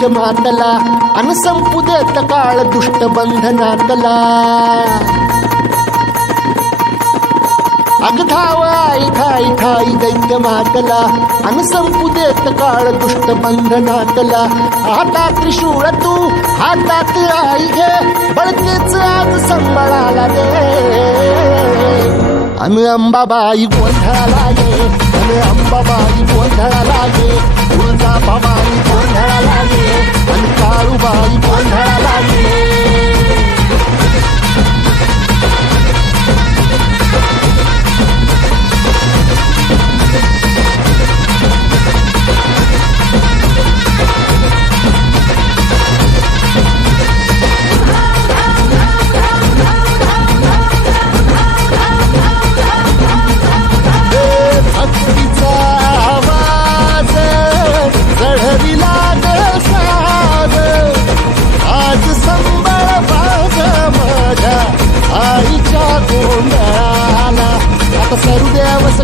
दैत्य मातला अन संपू देत काळ दुष्ट बंधनातला अग धाव आई ठाई ठाई दैत्य मातला अन संपू देत काळ दुष्ट बंधनातला हातात त्रिशूळ तू हातात आई घे बळतेच आज संबळाला दे अन अंबाबाई गोंधळाला ये अन अंबाबाई गोंधळाला ये तुळजा भवानी गोंधळाला ये अन काळूबाई गोंधळाला ये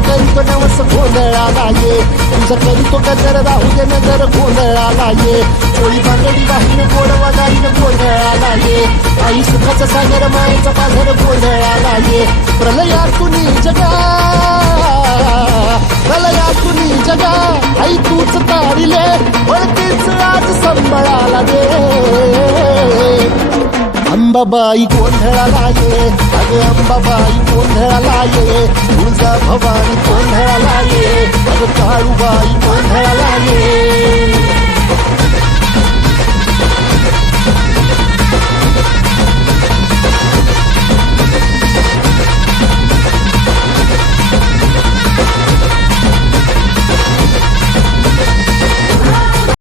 करीतो नवस गोंधळाला ये तुझं करीतो गजर राहू दे नजर गोंधळाला ये चोळी बांगडी वाहिन गोड वगारीन गोंधळाला ये आई सुखाचा सागर मायेचा बाजार गोंधळाला ये प्रलयातून जगा प्रलयातून जगा आई तूच तारिले वळतीच आज संबळाला दे अंबाबाई गोंधळाला ये अगं अंबाबाई गोंधळाला ये तुळजा भवानी गोंधळाला ये अगं काळूबाई गोंधळाला ये